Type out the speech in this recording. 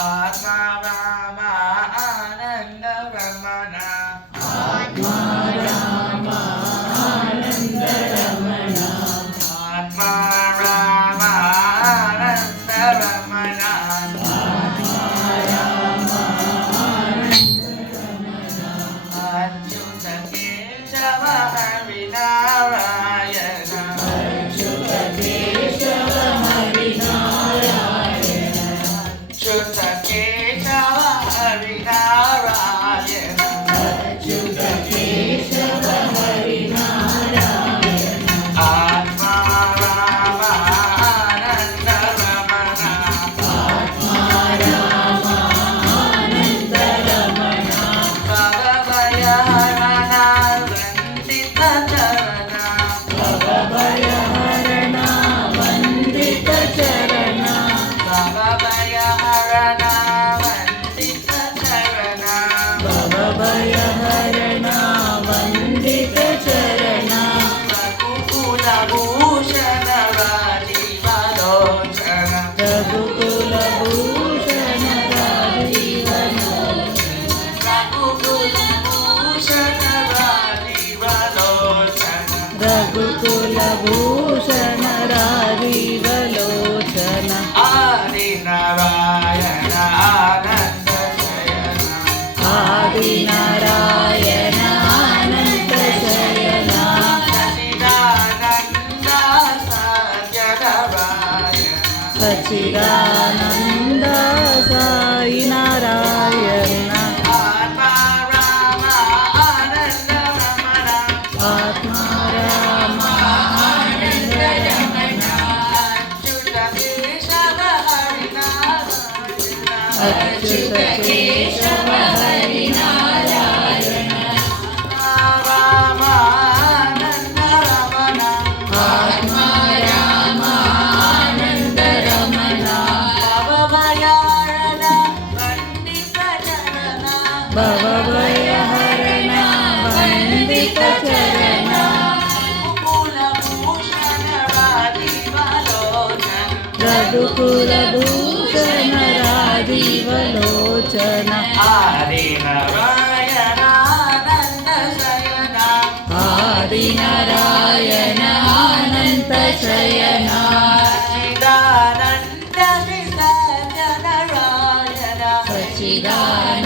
आत्मा रामा आनंद रमणा आत्मा रामा आनंद रमणा आत्मा रामा आनंद रमणा आत्मा रामा आनंद रमणा अच्युत केशव हरि नारायण अच्युत केशव हरि नारायण अच्युत केशव हरि नारायण अच्युत केशव हरि नारायण आत्मा रामा आनंद रमणा आत्मा रामा आनंद रमणा भवभयहरणा वन्दित चरणा भवभयहरणा वन्दित चरणा भवभयहरणा वन्दित चरणा भवभयहरणा वन्दित चरणा रघुकुलभूषण राजीवलोचन रघुकुलभूषण राजीवलोचन रघुकुलभूषण राजीवलोचन रघुकुलभूषण राजीवलोचन आदिनारायण आनन्द शयन आदिनारायण अनन्त शयन सच्चिदानन्द सत्यनारायण सच्चिदानन्द साई नारायण आत्मा रामा आनन्द रमण आत्मा रामा आनन्द रमण अच्युत केशव हरि नारायण अच्युत केशव हरि नारायण रामा आनन्द रमण आत्मा रामा आनन्द रमण भवभयहरण वन्दित चरण भवभयहरण वन्दित चरण कुलभूषण राजीवलोचन रघुकुलभूषण राजीवलोचन आदिनारायण आनन्द शयन आदिनारायण अनन्त शयन सच्चिदानन्द सत्यनारायण सच्चिदानन्द